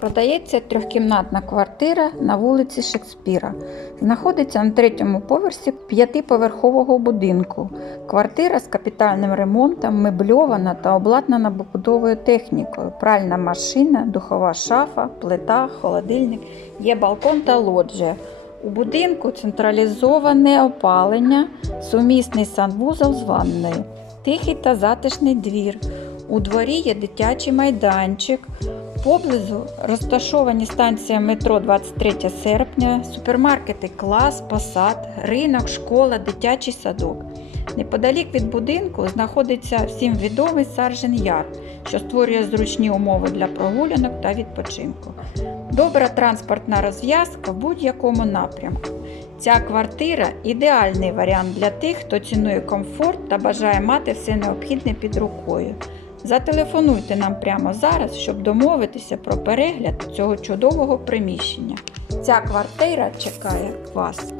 Продається трьохкімнатна квартира на вулиці Шекспіра. Знаходиться на третьому поверсі п'ятиповерхового будинку. Квартира з капітальним ремонтом, мебльована та обладнана побудовою технікою. Пральна машина, духова шафа, плита, холодильник, є балкон та лоджія. У будинку централізоване опалення, сумісний санвузол з ванною, тихий та затишний двір. У дворі є дитячий майданчик. Поблизу розташовані станція метро 23 серпня, супермаркети Клас, Посад, ринок, школа, дитячий садок. Неподалік від будинку знаходиться всім відомий Саржен Яр, що створює зручні умови для прогулянок та відпочинку. Добра транспортна розв'язка в будь-якому напрямку. Ця квартира ідеальний варіант для тих, хто цінує комфорт та бажає мати все необхідне під рукою. Зателефонуйте нам прямо зараз, щоб домовитися про перегляд цього чудового приміщення. Ця квартира чекає вас.